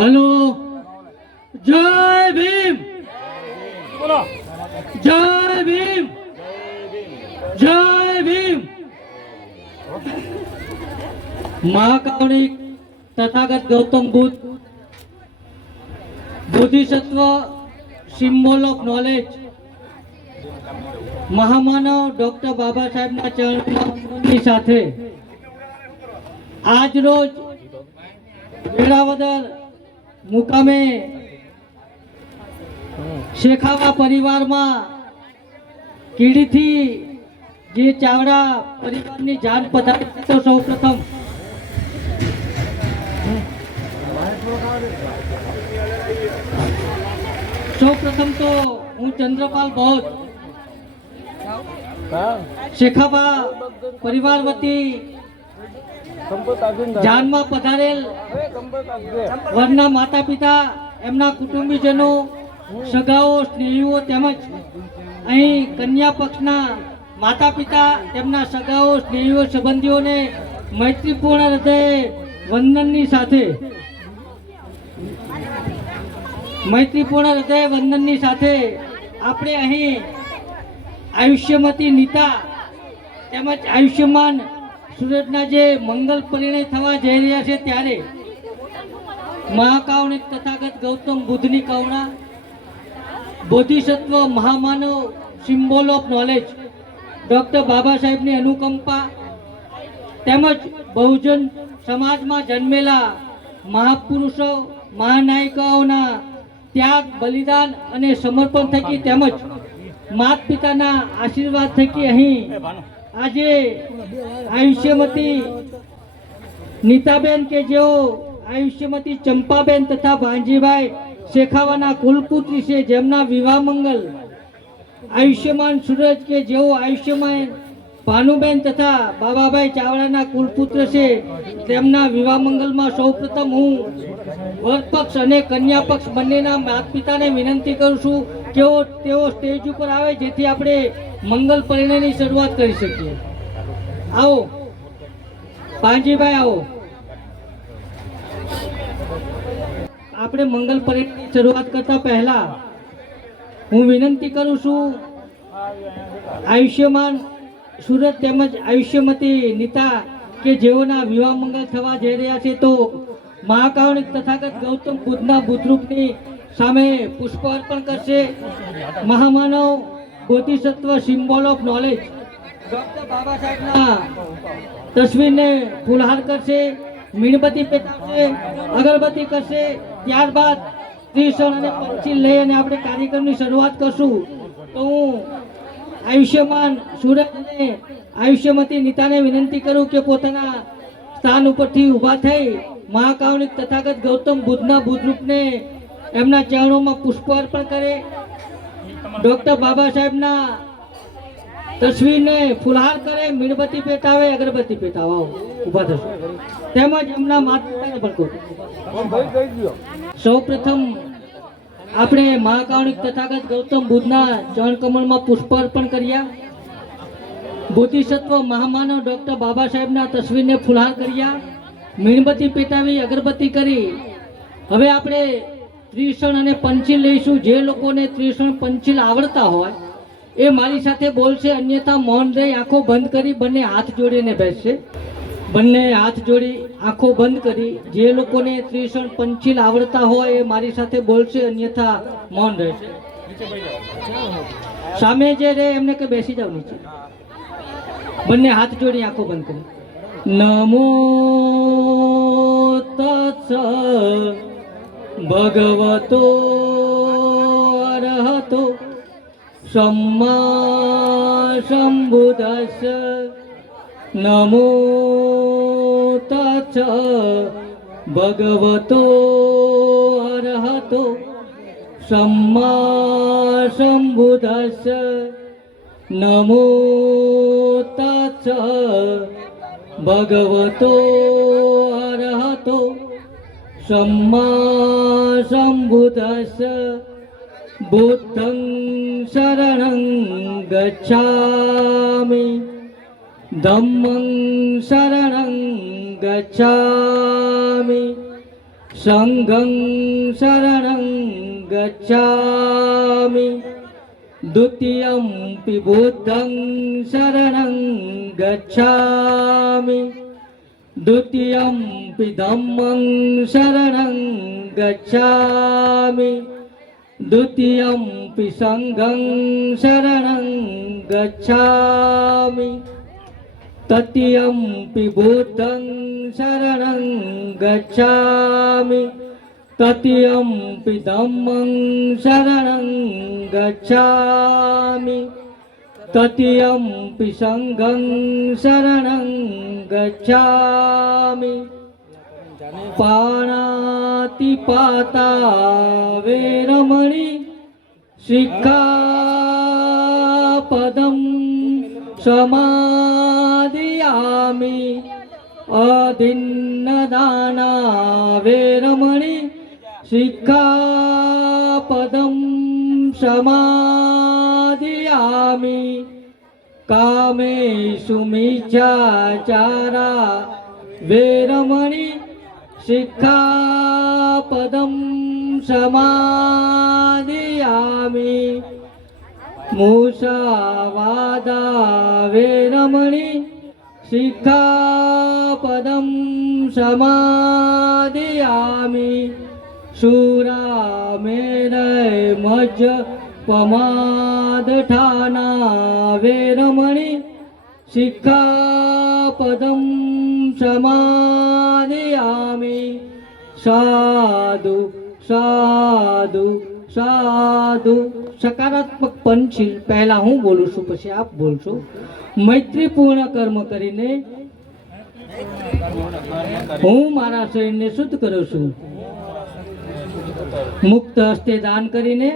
Hello जय भीम जय भीम जय भीम। महाकारुणिक तथागत गौतम बुद्ध बोधिसत्व सिम्बोल ऑफ नॉलेज महामानव डॉक्टर बाबा साहेबના ચરણોની સાથે આજ રોજ વેરાવદર મુકામે શેખાવા પરિવારમાં કીડીથી જે ચાવડા પરિવારની જાન પધારી તો સૌપ્રથમ तो हूँ चंद्रपाल बहुत शेखाबा परिवार वती जानमा पधारेल वरना माता पिता एमना कुटुंबीजनों सगाओ स्नेहीओ तेमज अहीं कन्या पक्षना माता पिता तेमना सगाओ स्नेहीओ संबंधीओ ने मैत्रीपूर्ण हृदय वंदननी साथे मैत्रीपूर्ण हृदय वंदननी साथे आपणे अहीं आयुष्यमती नीता तेमज आयुष्यमान सूरजना जे मंगल परिणय थवा जई रह्या छे त्यारे महाकारुणिक तथागत गौतम बुद्धनी करुणा बोधिसत्व महामानव सिम्बोल ऑफ नॉलेज डॉक्टर बाबा साहेबनी अनुकंपा तेमज बहुजन समाज में जन्मेला महापुरुषो महानायिकाओना त्याग बलिदान अने समर्पण थकी तेमज माता पिताना आशीर्वाद थकी अहीं आजे आयुष्यमती नीताबेन के जो आयुष्यमती चंपाबेन तथा भांजीभाई शेखावाना कुलपुत्री से जेमना विवाह मंगल आयुष्यमान सूरज के जो आयुष्यमान भानुबेन तथा बाबाभाई चावड़ाना कुलपुत्र से तेमना विवाह मंगल में सौप्रथम हूँ वर पक्ष अने कन्या पक्ष बंनेना माता पिता ने विनंती करूँ छूं के तेओ स्टेज पर आवे जेथी आपणे मंगल परिणयनी शुरुआत करी सकीए। आओ पांजीभाई आओ आपणे मंगल परिणयनी शुरुआत करता पहला हूँ विनंती करूँ छूं आयुष्यमान सूरत तेमज आयुष्यमती नीता के जेओना विवाह मंगल थवा जई रह्या छे तो महाकारुणिक तथागत गौतम बुद्धना बुद्धरूपनी सामे पुष्प अर्पण करशे। महामानव बोधिसत्व symbol of knowledge doctor Baba साहेबना तस्वीर ने फूलहार करशे, मीणबत्ती पेटावशे, अगरबत्ती करशे। त्यारबाद त्रिशूल अने पंचिल लई अने आपणे कार्यक्रमनी शरूआत करशुं। तो हूँ आयुष्यमान सूरज ने आयुष्यमती नीता ने विनंती करूँ के पोताना स्थान उपरथी उभा थई महाकारुणिक तथागत गौतम बुद्धना बुद्धरूप ने एमना चरणों में पुष्प अर्पण करे। डॉक्टर बाबा साहेबना तस्वीर ने फूलहार करे, मीणबत्ती पेटावे, अगरबत्ती पेटावे। उभा थशो तेमज एमना माता पिताने पण करो। सौप्रथम આપણે महाकारुणिक तथागत गौतम बुद्धना चरण कमल में पुष्प अर्पण कर्या। बोधिसत्व महामानव डॉक्टर बाबा साहेबना तस्वीर ने फूलहार कर्या, मीणबत्ती पेटावी, अगरबत्ती करी। हवे आपणे त्रिशूल अने पंचिल लईशुं। जे लोकोने त्रिशूल पंचिल आवडता होय ए मारी साथे बोलशे, अन्यथा मौन रही आंखों बंद करी बने हाथ जोड़ीने बेसशे। बने हाथ जोड़ी आंखों बंद करी। जे लोकोने त्रिशूल पंचिल आवड़ता होय ए मारी साथे बोलशे, अन्यथा मौन रहेशे। सामे जे रे एमने के बेसी जाओ नीचे। बने हाथ जोड़ी आंखों बंद करी। नमो तत्स भगवतो अरहतो सम्मा सम्बुद्धस्स नमो तच्च भगवतो अरहतो सम्मा सम्बुद्धस्स नमो तच्च भगवतो अरहतो सम्मा सम्बुद्धस्स बुद्धं शरणं गच्छामि धम्मं शरणं गच्छामि સંઘં શરણં ગચ્છામિ દ્વિતીયમ્પિ બુદ્ધં શરણં ગચ્છામિ દ્વિતીયમ્પિ ધમ્મં શરણં ગચ્છામિ દ્વિતીયમ્પિ સંઘં શરણં ગચ્છામિ તૃતીયમ્પિ બુદ્ધં શરણં ગચ્છામિ તૃતીયમ્પિ ધમ્મં શરણં ગચ્છામિ તૃતીયમ્પિ સંઘં શરણં ગચ્છામિ પાણાતિપાતા વેરમણી સિક્ખાપદં સમાદિયામિ અદિન્નદાના વેરમણી સિક્ખાપદં સમાદિયામિ કામેષુ મિચ્છાચારા વેરમણી સિક્ખાપદં સમાદિયામિ મુસાવાદા વેરમણી સિક્ખાપદં સમાદિયામિ શૂરામેરય મજ્જ પમાદઠાના વેરમણી સિક્ખાપદં સમાદિયામિ સાધુ સાધુ સાધુ સકારાત્મક પંચશીલ પહેલા હું બોલું છું પછી આપ બોલશો મૈત્રીપૂર્ણ કર્મ કરીને હું મારા શરીરને શુદ્ધ કરું છું મુક્ત હસ્તે દાન કરીને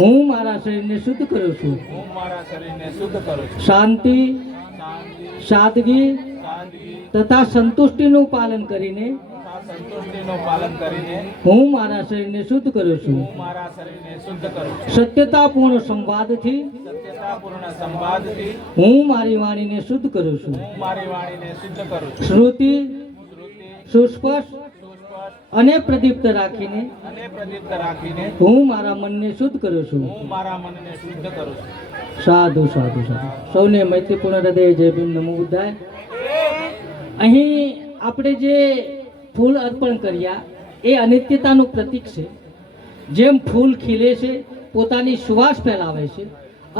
હું મારા શરીરને શુદ્ધ કરું છું શાંતિ સાદગી તથા સંતુષ્ટિનું પાલન કરીને હું મારા શરીરને શુદ્ધ કરું છું સત્યતાપૂર્ણ સંવાદથી હું મારી વાણીને શુદ્ધ કરું છું શ્રુતિ સુસ્પષ્ટ અને પ્રદીપ્ત રાખીને હું મારા મનને શુદ્ધ કરું છું સાધુ સાધુ સાધુ સૌને મૈત્રીપૂર્ણ હૃદય જય ભીમ નમો બુદ્ધાય. અહીં આપણે જે ફૂલ અર્પણ કર્યા એ અનિત્યતાનું પ્રતીક છે. જેમ ફૂલ ખીલે છે પોતાની સુવાસ ફેલાવે છે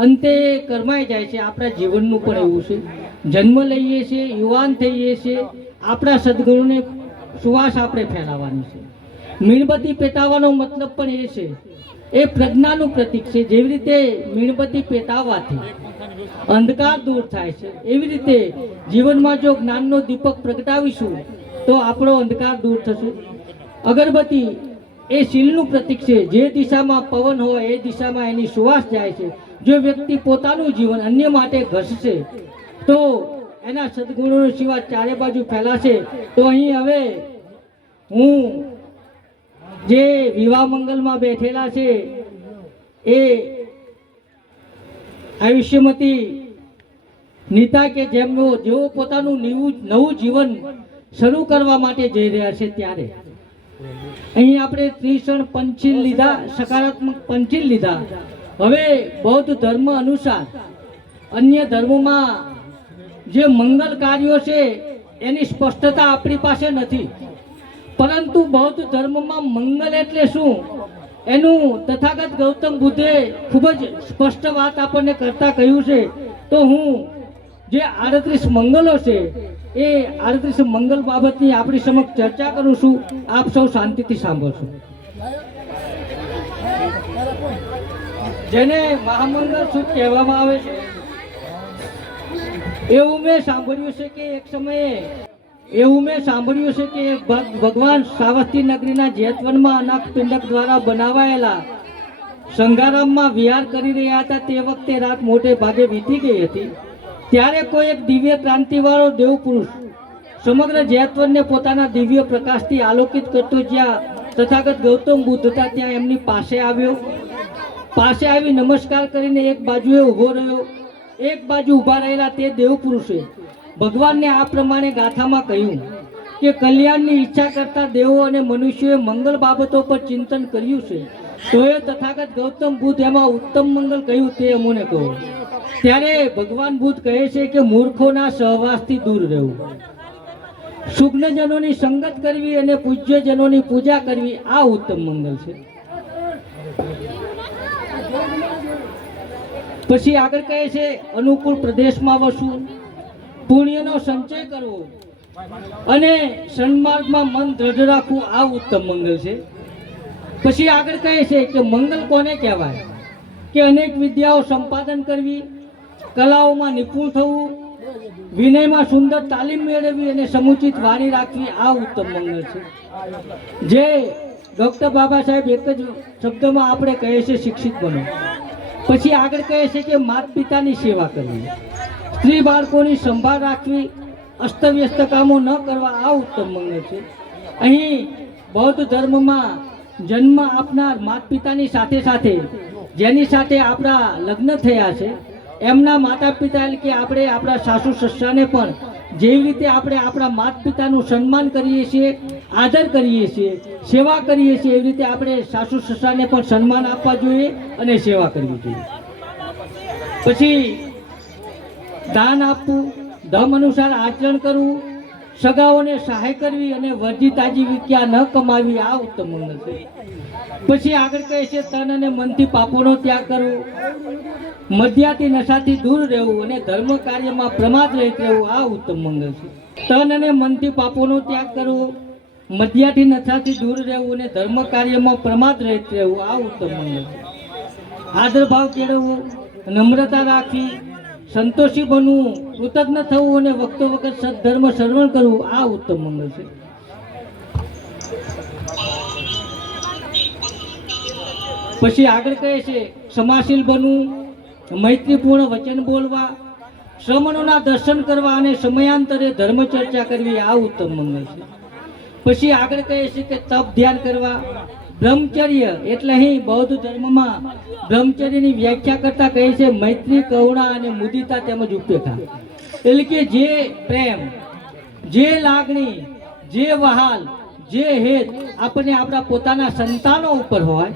અંતે કરમાઈ જાય છે. આપણા જીવનનું પણ એવું છે. જન્મ લઈએ છીએ, યુવાન થઈએ છીએ, આપણા સદગુણોને સુવાસ આપણે ફેલાવવાની છે. મીણબત્તી પેટાવવાનો મતલબ પણ એ છે, એ પ્રજ્ઞાનું પ્રતીક છે. જેવી રીતે મીણબત્તી પેટાવવાથી અંધકાર દૂર થાય છે, એવી રીતે જીવનમાં જો જ્ઞાનનો દીપક પ્રગટાવીશું તો આપણો અંધકાર દૂર થશે. અગરબત્તી એ શીલનું પ્રતીક છે. જે દિશામાં પવન હોય એ દિશામાં એની સુવાસ જાય છે. જો વ્યક્તિ પોતાનું જીવન અન્ય માટે ઘસશે તો એના સદગુણોનો સિવાય ચારે બાજુ ફેલાશે. તો અહીં હવે હું જે વિવાહ મંગલમાં બેઠેલા છે એ આયુષ્યમતી નીતા કે જેઓ પોતાનું નવું જીવન શરૂ કરવા માટે જઈ રહ્યા છે, ત્યારે અહીં આપણે ત્રિશણ પંચીલ લીધા, સકારાત્મક પંચીલ લીધા. હવે બૌદ્ધ ધર્મ અનુસાર અન્ય ધર્મોમાં જે મંગલ કાર્યો છે એની સ્પષ્ટતા આપણી પાસે નથી, પરંતુ બૌદ્ધ ધર્મમાં મંગલ એટલે શું એનું તથાગત ગૌતમ બુદ્ધે ખૂબ જ સ્પષ્ટ વાત આપણને કરતા કહ્યું છે. તો હું જે 38 મંગલો છે એ 38 મંગલ બાબતની આપણી સમક્ષ ચર્ચા કરું છું. આપ સૌ શાંતિથી સાંભળશો. જેને મહામંગલ સૂત્ર કહેવામાં આવે છે એવું મેં સાંભળ્યું છે કે એક સમયે ભગવાન શ્રાવસ્તી નગરીના જેતવનમાં અનાથપિંડક દ્વારા બનાવાયેલા સંઘારામમાં વિહાર કરી રહ્યા હતા. તે વખતે રાત મોટે ભાગે વીતી ગઈ હતી. ત્યારે કોઈ એક દિવ્ય ક્રાંતિવાળો દેવ પુરુષ સમગ્ર જેતવનને પોતાના દિવ્ય પ્રકાશથી આલોકિત કરતો જ્યાં તથાગત ગૌતમ બુદ્ધ હતા ત્યાં એમની પાસે આવી નમસ્કાર કરીને એક બાજુએ ઊભો રહ્યો. એક બાજુ ઊભા રહેલા તે દેવ પુરુષે ભગવાનને આ પ્રમાણે ગાથામાં કહ્યું કે કલ્યાણની ઈચ્છા કરતા દેવો અને મનુષ્યોએ મંગલ બાબતો પર ચિંતન કર્યું છે, તો એ તથાગત ગૌતમ બુદ્ધ એમાં ઉત્તમ મંગલ કહ્યું તે અમોને કહો. ત્યારે ભગવાન બુદ્ધ કહે છે કે મૂર્ખોના સહવાસથી દૂર રહેવું, શુગ્નજનોની સંગત કરવી અને પૂજ્યજનોની પૂજા કરવી, આ ઉત્તમ મંગલ છે. પછી આગળ કહે છે અનુકૂળ પ્રદેશમાં વસવું, પુણ્યનો સંચય કરવો અને સન્માર્ગમાં મન દ્રઢ રાખવું, આ ઉત્તમ મંગલ છે. પછી આગળ કહે છે કે મંગલ કોને કહેવાય કે અનેક વિદ્યાઓ સંપાદન કરવી, કલાઓમાં નિપુણ થવું, વિનયમાં સુંદર તાલીમ મેળવવી અને સમુચિત વાણી રાખવી, આ ઉત્તમ મંગલ છે. જે ડૉક્ટર બાબા સાહેબ એક જ શબ્દમાં આપણે કહે છે શિક્ષિત બનો. પછી આગળ કહે છે કે માતા પિતાની સેવા કરવી, સ્ત્રી બાળકોની સંભાળ રાખવી, અસ્તવ્યસ્ત કામો ન કરવા, આ ઉત્તમ મંગલ છે. અહીં બૌદ્ધ ધર્મમાં જન્મ આપનાર માતા પિતાની સાથે સાથે જેની સાથે આપણા લગ્ન થયા છે એમના માતા પિતા એટલે કે આપણે આપણા સાસુ સસરાને પણ જેવી રીતે આપણે આપણા માતા પિતાનું સન્માન કરીએ છીએ, આદર કરીએ છીએ, સેવા કરીએ છીએ, એવી રીતે આપણે સાસુ સસરાને પણ સન્માન આપવા જોઈએ અને સેવા કરવી જોઈએ. પછી દાન આપવું, ધર્મ અનુસાર આચરણ કરવું, સગાઓને સહાય કરવી અને વર્જિત આજીવિકા ન કમાવી, આ ઉત્તમ મંગલ છે. પછી આગળ કહે છે તન અને મનથી પાપોનો ત્યાગ કરવો, મદ્યાથી નશાથી દૂર રહેવું અને ધર્મ કાર્યમાં પ્રમાદ રહિત રહેવું, આ ઉત્તમ મંગલ છે. તન અને મનથી પાપોનો ત્યાગ કરવો, મદ્યાથી નશાથી દૂર રહેવું અને ધર્મ કાર્યમાં પ્રમાદ રહિત રહેવું, આ ઉત્તમ મંગલ છે. આદરભાવ કેળવવું, નમ્રતા રાખવી, સંતોષી બનવું, કૃતજ્ઞ થવું અને વખતો વખત સદધર્મ શ્રવણ કરવું, આ ઉત્તમ મંગલ છે. પછી આગળ કહે છે ક્ષમાશીલ બનવું, મૈત્રીપૂર્ણ વચન બોલવા, શ્રમણોના દર્શન કરવા અને સમયાંતરે ધર્મ ચર્ચા કરવી, આ ઉત્તમ મંગલ છે. પછી આગળ કહે છે કે તપ ધ્યાન કરવા, બ્રહ્મચર્ય એટલે અહીં બૌદ્ધ ધર્મમાં બ્રહ્મચર્યની વ્યાખ્યા કરતા કહે છે મૈત્રી, કરુણા અને મુદિતા તેમજ ઉપેક્ષા. એટલે કે જે પ્રેમ, જે લાગણી, જે વહાલ, જે હેત આપણને આપણા પોતાના સંતાનો ઉપર હોય,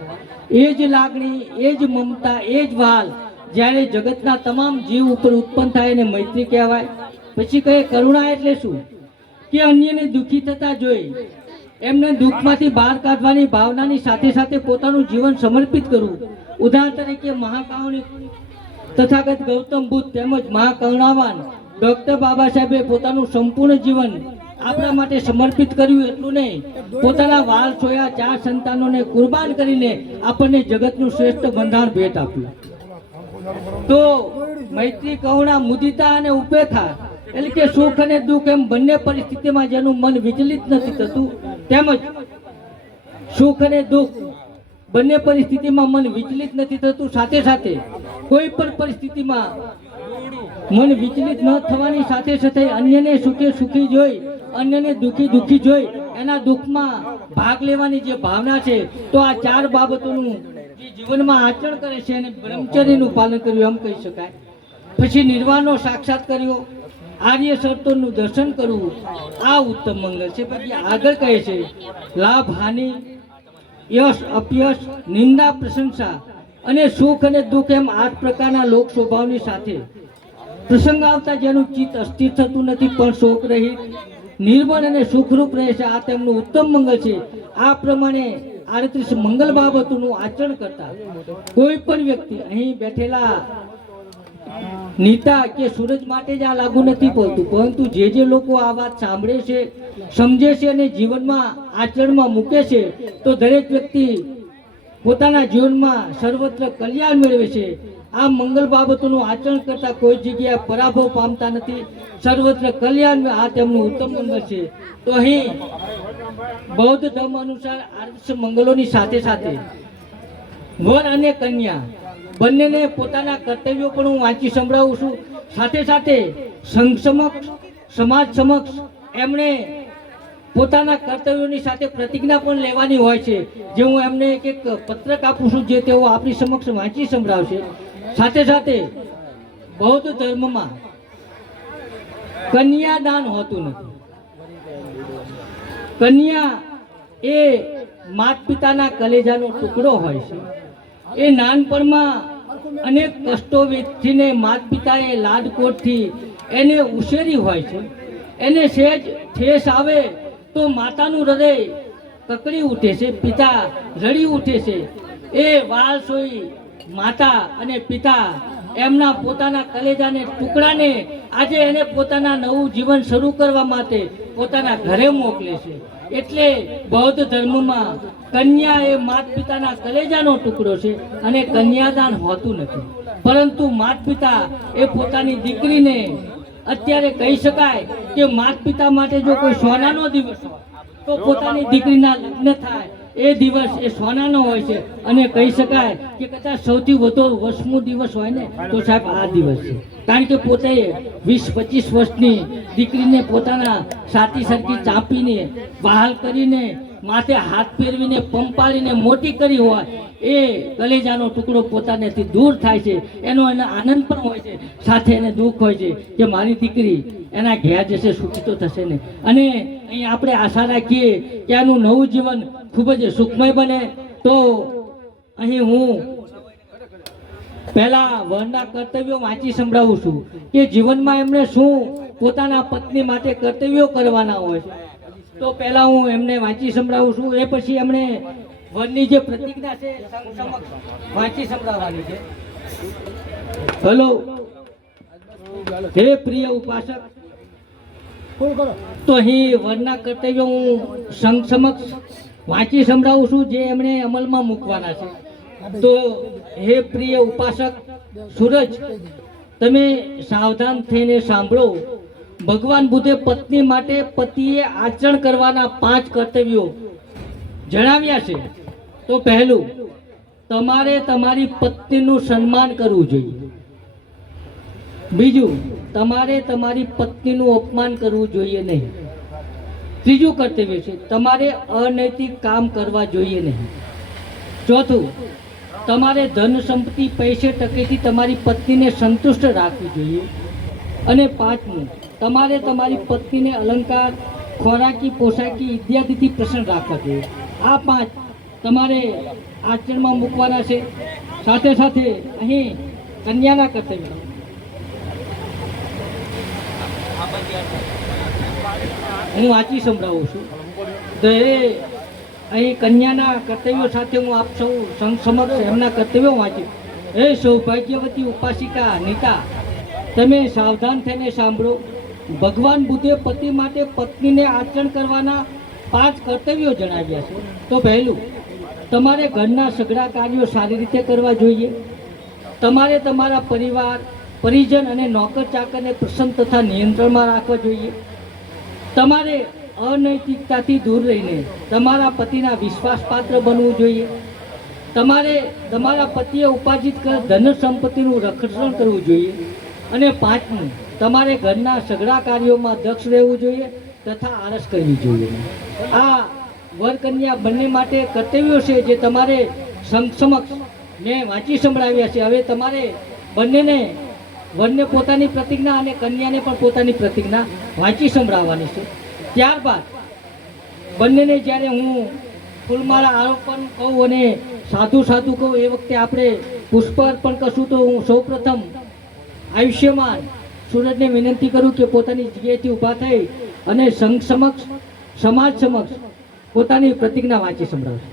એ જ લાગણી, એ જ મમતા, એ જ વહાલ જ્યારે જગતના તમામ જીવ ઉપર ઉત્પન્ન થાય એને મૈત્રી કહેવાય. પછી કહે કરુણા એટલે શું કે અન્યને દુઃખી થતા જોઈ એમને દુઃખમાંથી બહાર કાઢવાની ભાવનાની સાથે સાથે પોતાનું જીવન સમર્પિત કરવું. ઉદાહરણ તરીકે મહાકારુણિક તથાગત ગૌતમ બુદ્ધ તેમજ મહાકરુણાવાન ડૉક્ટર બાબા સાહેબે પોતાનું સંપૂર્ણ જીવન આપણા માટે સમર્પિત કર્યું. એટલું નહીં, પોતાના વાલ છોયા 4 સંતાનોને કુરબાન કરીને આપણને જગતનું શ્રેષ્ઠ બંધારણ ભેટ આપ્યું. તો મૈત્રી, કરુણા, મુદિતા અને ઉપેક્ષા એટલે કે સુખ અને દુઃખ એમ બંને પરિસ્થિતિમાં જેનું મન વિચલિત નથી થતું, તેમજ સુખ અને દુઃખ બંને પરિસ્થિતિમાં મન વિચલિત નથી થતું, સાથે સાથે કોઈ પણ પરિસ્થિતિમાં મન વિચલિત ન થવાની સાથે સાથે અન્યને સુખે સુખી જોઈ, અન્યને દુઃખી દુઃખી જોઈ એના દુઃખમાં ભાગ લેવાની જે ભાવના છે, તો આ 4 બાબતોનું જે જીવનમાં આચરણ કરે છે અને બ્રહ્મચર્યનું પાલન કર્યું એમ કહી શકાય. પછી નિર્વાણનો સાક્ષાત કર્યો, આર્ય શરતોનું દર્શન કરવું, આ ઉત્તમ મંગલ છે. પછી આગળ કહે છે લાભ હાનિ, યશ અપયશ, નિંદા પ્રશંસા અને સુખ અને દુઃખ એમ 8 પ્રકારના લોક સ્વભાવની સાથે પ્રસંગ આવતા જેનું ચિત્ત અસ્થિર થતું નથી પણ શોક રહિત, નિર્મળ અને સુખરૂપ રહે છે, આ તેમનું ઉત્તમ મંગલ છે. આ પ્રમાણે 38 મંગલ બાબતોનું આચરણ કરતા કોઈ પણ વ્યક્તિ અહીં બેઠેલા નીતા કે સૂરજ માટે જ આ લાગુ નથી પડતું, પરંતુ જે લોકો આ વાત સાંભળે છે, સમજે છે અને જીવનમાં આચરણમાં મૂકે છે, તો દરેક વ્યક્તિ પોતાના જીવનમાં સર્વત્ર કલ્યાણ મેળવે છે. આ મંગલ બાબતોનું આચરણ કરતા કોઈ જગ્યાએ પરાભવ પામતા નથી, સર્વત્ર કલ્યાણ, આ તેમનું ઉત્તમ મંગલ છે. તો અહીં બૌદ્ધ ધર્મ અનુસાર 38 મંગલોની સાથે સાથે વર અને કન્યા બંનેને પોતાના કર્તવ્યો પણ હું વાંચી સંભળાવું છું. સાથે સાથે સંઘ સમક્ષ, સમાજ સમક્ષ એમણે પોતાના કર્તવ્યોની સાથે પ્રતિજ્ઞા પણ લેવાની હોય છે, જે હું એમને એક પત્રક આપું છું, જે તેઓ આપણી સમક્ષ વાંચી સંભળાવશે. સાથે સાથે બૌદ્ધ ધર્મમાં કન્યાદાન હોતું નથી. કન્યા એ માત પિતાના કલેજાનો ટુકડો હોય છે. એ નાનપણમાં અનેક કષ્ટો વેઠીને માત પિતાએ લાડકોટથી એને ઉછેરી હોય છે. એને સહેજ ઠેસ આવે તો માતાનું હૃદય કકડી ઉઠે છે, પિતા રડી ઉઠે છે. એ વાલસોઈ માતા અને પિતા એમના પોતાના કલેજાને ટુકડાને આજે એને પોતાના નવું જીવન શરૂ કરવા માટે પોતાના ઘરે મોકલે છે. એટલે બૌદ્ધ ધર્મમાં કન્યા એ માત પિતાના કલેજાનો ટુકડો છે અને કન્યાદાન હોતું નથી. પરંતુ માત પિતા એ પોતાની દીકરીને અત્યારે કહી શકાય કે માત પિતા માટે જો કોઈ સોનાનો દિવસ હોય તો પોતાની દીકરીના લગ્ન થાય એ દિવસ એ સોનાનો હોય છે. અને કહી શકાય કે કદાચ સૌથી વધુ વર્ષમો દિવસ હોય ને તો સાહેબ આ દિવસ છે. કારણ કે પોતે 20-25 વર્ષની દીકરીને પોતાના સાથી સરખી ચાંપીને વહાલ કરીને માથે હાથ ફેરવીને પંપાડીને મોટી કરી હોય એ કલેજાનો ટુકડો પોતાનેથી દૂર થાય છે. એનો એને આનંદ પણ હોય છે, સાથે એને દુઃખ હોય છે કે મારી દીકરી એના ઘેર જશે, સુખી તો થશે ને. અને અહીં આપણે આશા રાખીએ કે આનું નવું જીવન ખૂબ જ સુખમય બને. તો અહીં હું પહેલા વરના કર્તવ્યો વાંચી સંભળાવું છું કે જીવનમાં એમણે શું પોતાના પત્ની માટે કર્તવ્યો કરવાના હોય છે. તો પહેલા હું એમને વાંચી સંભળાવું છું. એ પછી એમણે વરની જે પ્રતિજ્ઞા છે સમક્ષ વાંચી સંભળાવવાની છે. હલો, હે પ્રિય ઉપાસક, તો અહીં વરના કર્તવ્યો હું સંઘ સમક્ષ વાંચી સંભળાવું છું જે એમણે અમલમાં મૂકવાના છે. તો હે પ્રિય ઉપાસક સૂરજ, તમે સાવધાન થઈને સાંભળો. ભગવાન બુદ્ધે પત્ની માટે પતિએ આચરણ કરવાના 5 કર્તવ્યો જણાવ્યા છે. તો પહેલું, તમારે તમારી પત્નીનું સન્માન કરવું જોઈએ. બીજું, તમારે તમારી પત્નીનું અપમાન કરવું જોઈએ નહીં. ત્રીજું કર્તવ્ય છે, તમારે અનૈતિક કામ કરવા જોઈએ નહીં. ચોથું, તમારે ધન સંપત્તિ પૈસે ટકેથી તમારી પત્નીને સંતુષ્ટ રાખવી જોઈએ. અને પાંચમું, તમારે તમારી પત્નીને અલંકાર, ખોરાકી, પોશાકી ઇત્યાદિથી પ્રસન્ન રાખવા જોઈએ. આ 5 તમારે આચરણમાં મૂકવાના છે. સાથે સાથે અહીં કન્યાના કર્તવ્ય હું વાંચી સંભળાવું છું. તો એ અહીં કન્યાના કર્તવ્યો સાથે હું આપ સૌ સંઘ સમક્ષ એમના કર્તવ્યો વાંચ્યું. હે સૌભાગ્યવતી ઉપાસિકા નીતા, તમે સાવધાન થઈને સાંભળો. ભગવાન બુદ્ધે પતિ માટે પત્નીને આચરણ કરવાના 5 કર્તવ્યો જણાવ્યા છે. તો પહેલું, તમારે ઘરના સઘળા કાર્યો સારી રીતે કરવા જોઈએ. તમારે તમારા પરિવાર, પરિજન અને નોકર ચાકરને પ્રસન્ન તથા નિયંત્રણમાં રાખવા જોઈએ. તમારે અનૈતિકતાથી દૂર રહીને તમારા પતિના વિશ્વાસપાત્ર બનવું જોઈએ. તમારે તમારા પતિએ ઉપાર્જિત કરેલ ધન સંપત્તિનું રક્ષણ કરવું જોઈએ. અને પાંચમું, તમારે ઘરના સઘળા કાર્યોમાં દક્ષ રહેવું જોઈએ તથા આળસ કરવી જોઈએ. આ વર કન્યા બંને માટે કર્તવ્યો છે જે તમારે સમક્ષ મેં વાંચી સંભળાવ્યા છે. હવે તમારે બંનેને, વરને પોતાની પ્રતિજ્ઞા અને કન્યાને પણ પોતાની પ્રતિજ્ઞા વાંચી સંભળાવવાની છે. ત્યારબાદ બંનેને જ્યારે હું ફૂલમાળા આરોપણ કહું અને સાધુ સાધુ કહું એ વખતે આપણે પુષ્પ અર્પણ કરશું. તો હું સૌપ્રથમ આયુષ્યમાન સૂરજને વિનંતી કરું કે પોતાની જગ્યાએથી ઊભા થઈ અને સંઘ સમક્ષ, સમાજ સમક્ષ પોતાની પ્રતિજ્ઞા વાંચી સંભળાવશે.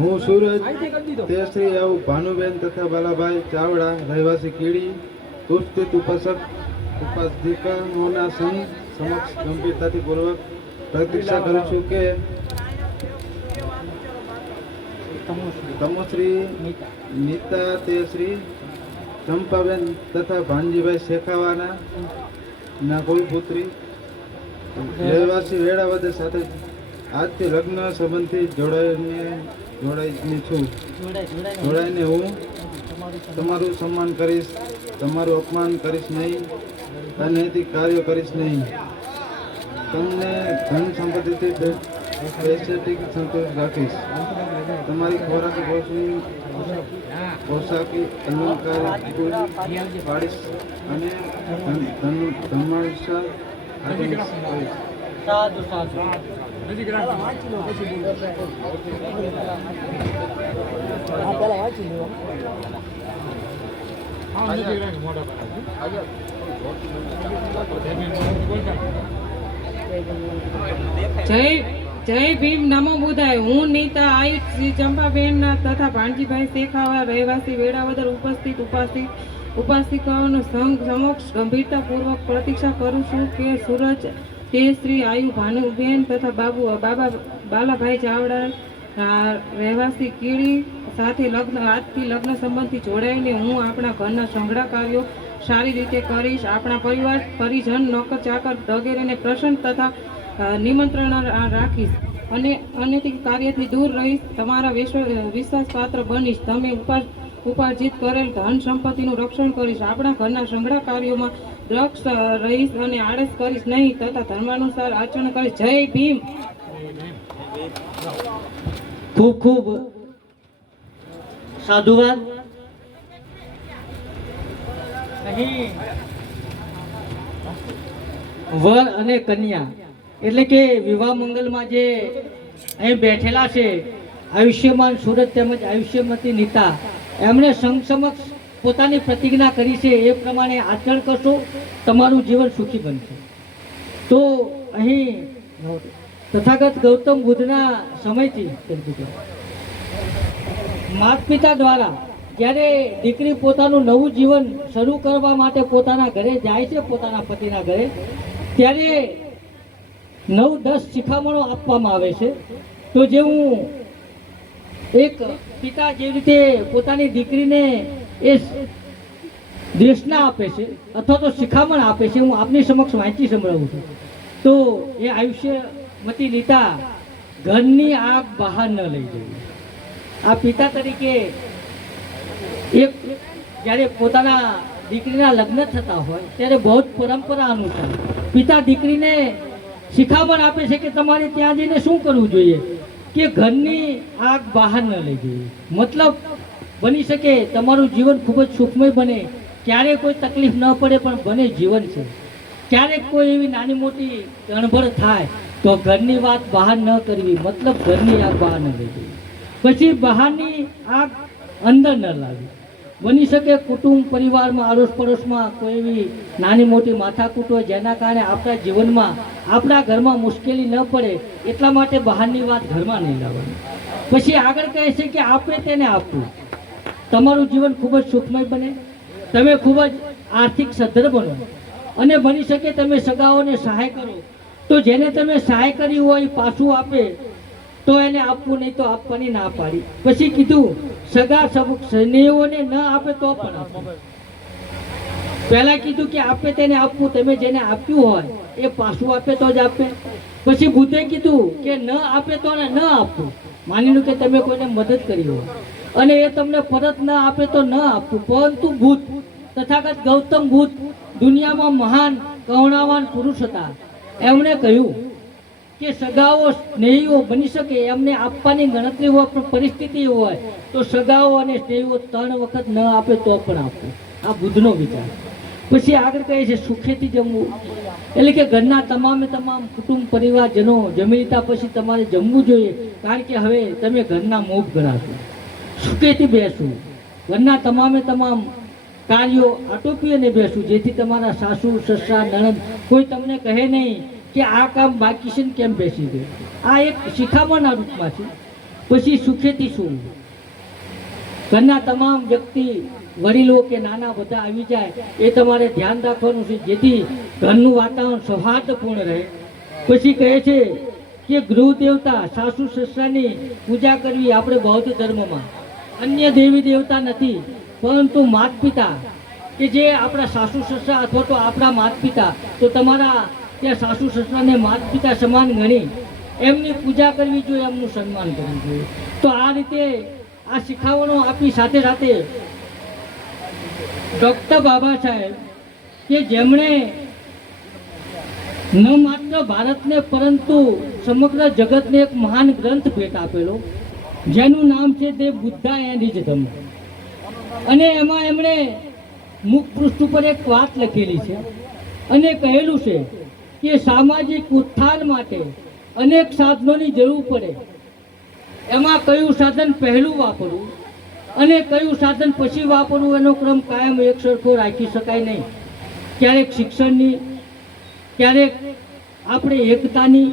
હું સૂરજ તે શ્રી આવું ભાનુબેન તથા બાલાભાઈ ચાવડા, રહેવાસી કીડી, તુષ્ટિત ઉપાસક ઉપાસિકાઓના સંઘ સમક્ષ ગંભીરતાથી પૂર્વક પ્રતીક્ષા કરું છું કે તમોશ્રી નીતા તે શ્રી ચંપાબેન તથા ભાનજીભાઈ શેખાવાના ના કોઈ પુત્રી, રહેવાસી વેળાવદર સાથે આજથી લગ્ન સંબંધથી જોડાઈને હું તમારું સન્માન કરીશ, તમારું અપમાન કરીશ નહીં, અનૈતિક કાર્યો કરીશ નહીં. તમને ધન સંપત્તિથી એસ્થેટિક સંતોષ રાખીશ. તમારી ખોરાક પોશાકી અલંકારિક પાડીશ અને ધમાસા આચરીશ. સાધુ સાધુ. જય ભીમ, નમો બુધાય. હું નીતા આયુષ શ્રી ચંપાબેન તથા ભાણજીભાઈ શેખાવા રહેવાસી વેળાવદર ઉપાસિકાઓનો સંઘ સમક્ષ ગંભીરતાપૂર્વક પ્રતીક્ષા કરું છું કે સૂરજ તે શ્રી આયુ ભાનુબેન તથા બાબા બાલાભાઈ ચાવડા રહેવાસી કીડી સાથે આજથી લગ્ન સંબંધથી જોડાઈને હું આપણા ઘરના સંઘળા કાર્યો સારી રીતે કરીશ. આપણા પરિવાર પરિજન નોકર ચાકર વગેરેને પ્રસન્ન તથા નિમંત્રણ રાખીશ અને અનૈતિક કાર્યથી દૂર રહીશ. તમારા વિશ્વાસપાત્ર બનીશ. તમે ઉપાર્જિત કરેલ ધન સંપત્તિનું રક્ષણ કરીશ. આપણા ઘરના સંઘળા કાર્યોમાં દક્ષ રહીશ અને આળસ કરીશ નહીં તથા ધર્માનુસાર આચરણ કરીશ. જય ભીમ. ખૂબ ખૂબ સાધુવાદ. અહીં વર અને કન્યા એટલે કે વિવાહ મંગલમાં જે અહીં બેઠેલા છે આયુષ્યમાન સુરત તેમજ આયુષ્યમતી નીતા, એમણે સંઘ સમક્ષ પોતાની પ્રતિજ્ઞા કરી છે એ પ્રમાણે આચરણ કરશો તમારું જીવન સુખી બનશે. તો અહીં તથાગત ગૌતમ બુદ્ધના સમયથી માતા પિતા દ્વારા જ્યારે દીકરી પોતાનું નવું જીવન શરૂ કરવા માટે પોતાના ઘરે જાય છે, પોતાના પતિના ઘરે, ત્યારે 9-10 શિખામણો આપવામાં આવે છે. તો જેવું એક પિતા જેવી રીતે પોતાની દીકરીને એ દેશના આપે છે અથવા તો શિખામણ આપે છે, હું આપની સમક્ષ વાંચી સંભળાવું છું. તો એ આયુષ્યમતી નીતા ઘરની આગ બહાર ન લઈ જવી. આ પિતા તરીકે એક જ્યારે પોતાના દીકરીના લગ્ન થતા હોય ત્યારે બહુ જ પરંપરા અનુસાર પિતા દીકરીને શિખામણ આપે છે કે તમારે ત્યાં જઈને શું કરવું જોઈએ કે ઘરની આગ બહાર ન લઈ જોઈએ. મતલબ બની શકે તમારું જીવન ખૂબ જ સુખમય બને, ક્યારેય કોઈ તકલીફ ન પડે પણ બને જીવન છે. ક્યારેક કોઈ એવી નાની મોટી ગણભર થાય તો ઘરની વાત બહાર ન કરવી, મતલબ ઘરની આગ બહાર ન લઈ જવી. પછી બહારની આગ અંદર ન લાવવી. બની શકે કુટુંબ પરિવારમાં આડોશ પડોશમાં કોઈ એવી નાની મોટી માથાકૂટ હોય જેના કારણે આપણા જીવનમાં આપણા ઘરમાં મુશ્કેલી ન પડે એટલા માટે બહારની વાત ઘરમાં નહીં લાવવાની. પછી આગળ કહે છે કે આપે તેને આપવું. તમારું જીવન ખૂબ જ સુખમય બને, તમે ખૂબ જ આર્થિક સદ્ધર બનો અને બની શકે તમે સગાઓને સહાય કરો તો જેને તમે સહાય કરી હોય પાછું આપે તો એને આપવું, નહીં તો આપવાની ના પાડી. પછી કીધું સગા સ્નેહીઓને ન આપે તો પણ આપો. પહેલા કીધું કે આપે તેને આપવું, તમે જેને આપ્યું હોય એ પાછું આપે તો જ આપે. પછી બુદ્ધે કીધું કે ન આપે તો ન આપવું. માની લો કે તમે કોઈને મદદ કરી હોય અને એ તમને પરત ન આપે તો ન આપવું. પરંતુ બુદ્ધ તથાગત ગૌતમ બુદ્ધ દુનિયામાં મહાન કરુણાવાન પુરુષ હતા. એમણે કહ્યું કે સગાઓ સ્નેહીઓ બની શકે એમને આપવાની ગણતરી હોય પણ પરિસ્થિતિ હોય તો સગાઓ અને સ્નેહીઓ 3 વખત ન આપે તો પણ આપવું. આ બુદ્ધનો વિચાર. પછી આગળ કહે છે સુખેથી જમવું, એટલે કે ઘરના તમામ કુટુંબ પરિવારજનો જમી લીધા પછી તમારે જમવું જોઈએ, કારણ કે હવે તમે ઘરના મોભ ગણાશો. સુખેથી બેસવું, ઘરના તમામ કાર્યો આટોપી અને બેસવું, જેથી તમારા સાસુ સસરા નણંદ કોઈ તમને કહે નહીં કે આ કામ બાકી છે ને કેમ બેસી ગયું. આ એક શિખામણના રૂપમાં છે. પછી સુખેથી શું, ઘરના તમામ વ્યક્તિ વડીલો કે નાના બધા આવી જાય એ તમારે ધ્યાન રાખવાનું છે, જેથી ઘરનું વાતાવરણ સૌહાર્દપૂર્ણ રહે. પછી કહે છે કે ગૃહ દેવતા સાસુ સસરાની પૂજા કરવી. આપણે બૌદ્ધ ધર્મમાં અન્ય દેવી દેવતા નથી પરંતુ માત પિતા, કે જે આપણા સાસુ સસરા અથવા તો આપણા માત પિતા, તો તમારા ત્યાં સાસુ સસરાને માત પિતા સમાન ગણી એમની પૂજા કરવી જોઈએ, એમનું સન્માન કરવું જોઈએ. તો આ રીતે આ શિખામણો આપી સાથે સાથે ડૉક્ટર બાબા સાહેબ કે જેમણે ન માત્ર ભારતને પરંતુ સમગ્ર જગતને એક મહાન ગ્રંથ ભેટ આપેલો, જેનું નામ છે તે બુદ્ધા એન્ડ હિઝ ધમ્મ. અને એમાં એમણે મુખ પૃષ્ઠ ઉપર એક વાત લખેલી છે અને કહેલું છે કે સામાજિક ઉત્થાન માટે અનેક સાધનોની જરૂર પડે. એમાં કયું સાધન પહેલું વાપરવું અને કયું સાધન પછી વાપરવું એનો ક્રમ કાયમ એક સરખો રાખી શકાય નહીં. ક્યારેક શિક્ષણની, ક્યારેક આપણે એકતાની,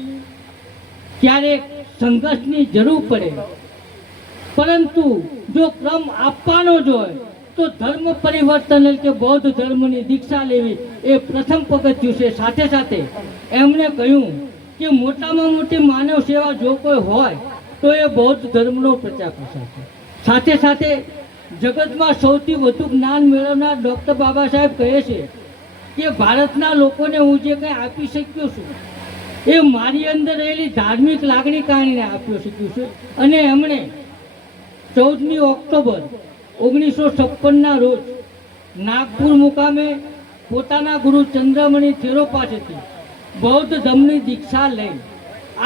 ક્યારેક સંઘર્ષની જરૂર પડે. પરંતુ જો ક્રમ આપવાનો જ હોય તો ધર્મ પરિવર્તન એટલે કે બૌદ્ધ ધર્મની દીક્ષા લેવી એ પ્રથમ પગથિયું છે. સાથે સાથે એમણે કહ્યું કે મોટામાં મોટી માનવ સેવા જો કોઈ હોય તો એ બૌદ્ધ ધર્મનો પ્રચાર પ્રસાર છે. સાથે સાથે જગતમાં સૌથી વધુ જ્ઞાન મેળવનાર ડૉક્ટર બાબા સાહેબ કહે છે કે ભારતના લોકોને હું જે કંઈ આપી શક્યો છું એ મારી અંદર રહેલી ધાર્મિક લાગણી કારણે આપી શક્યું છે. અને એમણે 14મી ઓક્ટોબર 1956ના રોજ નાગપુર મુકામે પોતાના ગુરુ ચંદ્રમણી થેરો પાસેથી બૌદ્ધ ધર્મની દીક્ષા લઈ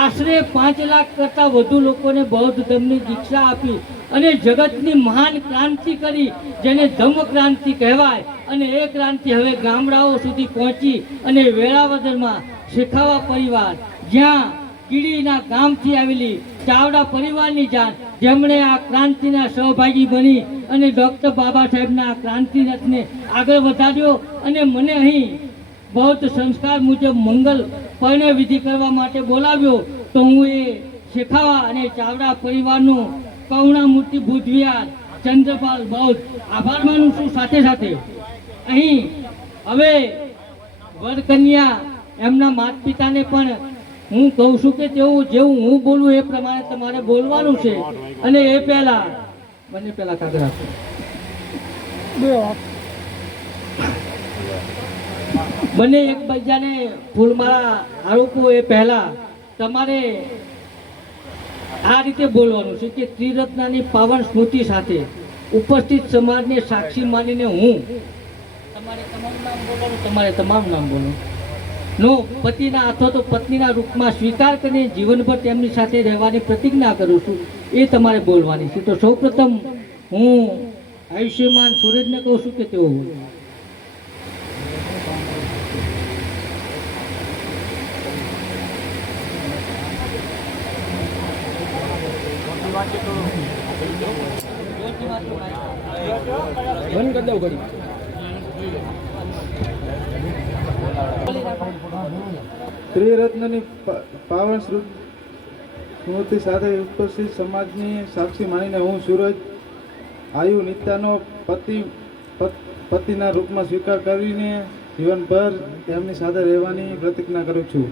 આશરે 5 લાખ કરતાં વધુ લોકોને બૌદ્ધ ધર્મની દીક્ષા આપી અને જગતની મહાન ક્રાંતિ કરી, જેને ધમ્મ ક્રાંતિ કહેવાય. અને એ ક્રાંતિ હવે ગામડાઓ સુધી પહોંચી અને વેળાવદરમાં શેખાવા પરિવાર, જ્યાં કીડીના ગામથી આવેલી ચાવડા પરિવારની જાન, જેમણે આ ક્રાંતિના સહભાગી બની અને ડૉક્ટર બાબા સાહેબના ક્રાંતિ રથને આગળ વધાર્યો. અને મને અહીં બૌદ્ધ સંસ્કાર મુજબ મંગલ પરણે વિધિ કરવા માટે બોલાવ્યો તો હું એ શેખાવા અને ચાવડા પરિવારનું કરુણામૂર્તિ બુદ્ધવિહાર ચંદ્રપાલ બૌદ્ધ આભાર માનું છું. સાથે સાથે અહીં હવે વરકન્યા એમના માતા પિતાને પણ હું કહું છું કે તેઓ જેવું હું બોલું એ પ્રમાણે તમારે બોલવાનું છે. અને એ પહેલા બંને પહેલા કાગળ આપો. બંને એકબીજાને ફૂલમાળા આરોપો એ પહેલા તમારે આ રીતે બોલવાનું છે કે ત્રિરત્નની પાવન સ્મૃતિ સાથે ઉપસ્થિત સમાજને સાક્ષી માનીને હું તમારે તમારું નામ બોલવાનું, તમારે તમારું નામ બોલવાનું નો પતિના અથવા તો પત્નીના રૂપમાં સ્વીકાર કરીને જીવનભર તેમની સાથે રહેવાની પ્રતિજ્ઞા કરું છું એ તમારે બોલવાની છે. તો સૌપ્રથમ હું આયુષ્યમાન સુરજને કહું છું કે તેઓ બંધ કરી દઉં ઘડી. ત્રિરત્નની પાવન સ્મૃતિ સાથે ઉપસ્થિત સમાજની સાક્ષી માનીને હું સૂરજ આયુ નિત્યાનો પતિના રૂપમાં સ્વીકાર કરીને જીવનભર તેમની સાથે રહેવાની પ્રતિજ્ઞા કરું છું.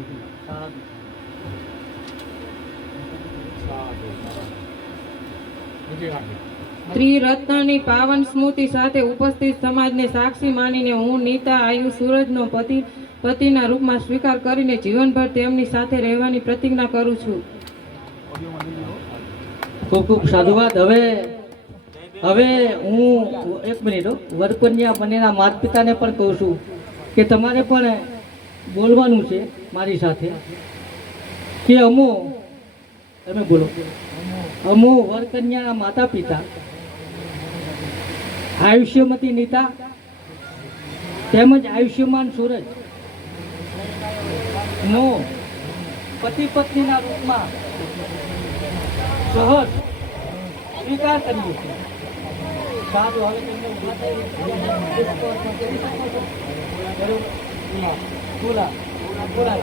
ત્રિરત્નની પાવન સ્મૃતિ સાથે ઉપસ્થિત સમાજને સાક્ષી માનીને હું નીતા આયુ સૂરજનો પતિના રૂપમાં સ્વીકાર કરીને જીવનભર તેમની સાથે રહેવાની પ્રતિજ્ઞા કરું છું. ખૂબ ખૂબ સાધુવાદ. હવે હું એક મિનિટ વરકન્યા બંનેના માતા પિતાને પણ કહું છું કે તમારે પણ બોલવાનું છે મારી સાથે કે અમો, તમે બોલો, અમો વરકન્યાના માતા પિતા આયુષ્યમતી નીતા તેમજ આયુષ્યમાન સૂરજ નો પતિ પત્નીના રૂપમાં સહજ સ્વીકાર કરીએ છીએ. સારું, હવે તમને ઊભા થઈ પુષ્પ અર્પણ કરી શકો છો. બરોબર? બોલા બોલા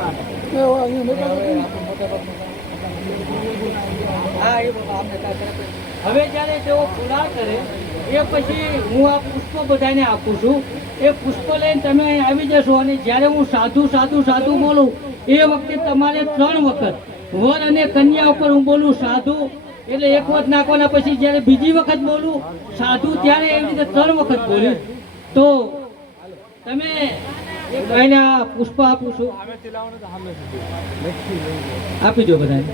હા, એ બાબા આપણે કાંઈ કરે. હવે જ્યારે તેઓ પુરાણ કરે એ પછી હું આ પુષ્પ બધાને આપું છું. એ પુષ્પ લઈને તમે અહીં આવી જશો અને જ્યારે હું સાધુ સાધુ સાધુ બોલું એ વખતે તમારે 3 વખત વર અને કન્યા ઉપર હું બોલું સાધુ એટલે એક વખત નાખવાના, પછી જ્યારે બીજી વખત બોલું સાધુ ત્યારે એવી રીતે 3 વખત બોલીશ. તો તમે કહીને આ પુષ્પ આપું છું, આપી દો બધાને.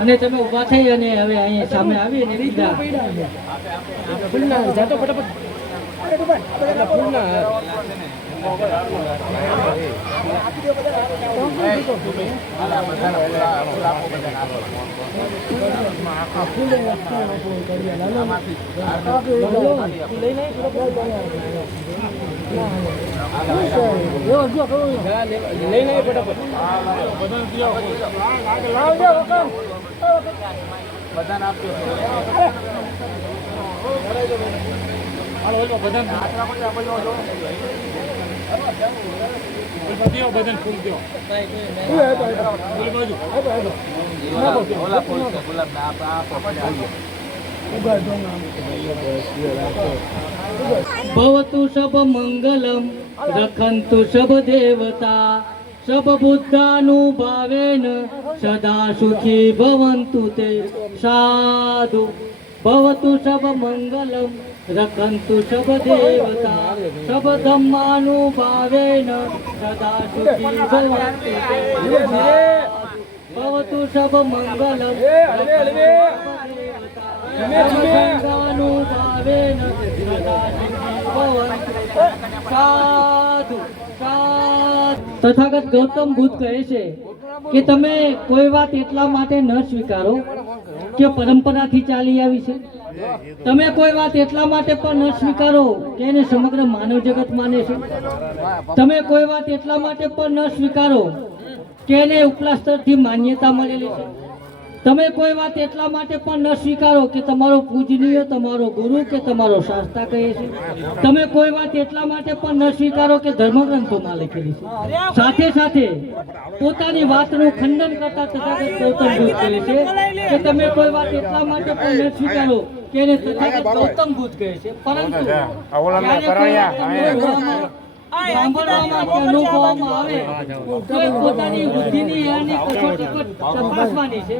અને તમે ઊભા થઈ અને હવે અહીંયા સામે આવી અને લીધા. भवतु सब मंगलम रखन्तु सब देवता सब बुद्धानुभावेन सदा सुखी भवन्तु ते साधु भवतु सब मंगलम रखन्तु सब देवता सब धम्मानुभावेन सदा सुखी भवन्तु ते साधु भवतु सब मंगलम अनुभावेन सदा सुखी भवन्तु साधु साधु। તથાગત ગૌતમ બુદ્ધ કહે છે કે તમે કોઈ વાત એટલા માટે ન સ્વીકારો કે પરંપરાથી ચાલી આવી છે, તમે કોઈ વાત એટલા માટે પણ ન સ્વીકારો કે એને સમગ્ર માનવ જગત માને છે, તમે કોઈ વાત એટલા માટે પણ ન સ્વીકારો કે એને ઉપલા સ્તરથી માન્યતા મળેલી છે, તમે કોઈ વાત એટલા માટે પણ ન સ્વીકારો કે તમારો પૂજનીય, તમારો ગુરુ કે તમારો શાસ્ત્રા કહે છે, તમે કોઈ વાત એટલા માટે પણ ન સ્વીકારો કે ધર્મગ્રંથોમાં લખેલી છે, સાથે સાથે પોતાની વાતનું ખંડન કરતા તથાગત ગૌતમ બુદ્ધ કહે છે કે તમે કોઈ વાત એટલા માટે પણ ન સ્વીકારો કે એને તથાગત ગૌતમ બુદ્ધ કહે છે, પરંતુ જ્યારે કોઈ વાત તમને સાંભળવામાં કે અનુભવવામાં આવે તો એ પોતાની બુદ્ધિની એની કસોટી પર ચકાસવાની છે,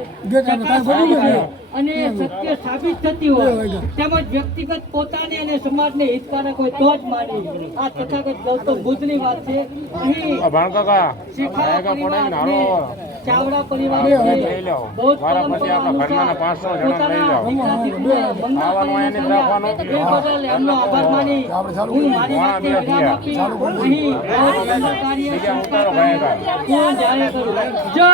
ચકાસવાની છે અને સત્ય સાબિત થતી હોય તેમજ વ્યક્તિગત પોતાને અને સમાજને હિતકારક હોય તો જ માની. આ તથાગત ગૌતમ બુદ્ધની વાત છે. અહીં શેખાવત પરિવારને, ચાવડા પરિવારને, બૌદ્ધ પરંપરા અનુસાર પોતાના દીકરાથી બંગલા પરિવારને એ બદલ એમનો આભાર માની હું મારી વાતને વિરામ આપી અહીં કાર્ય પૂર્ણ જાહેર કરું. જય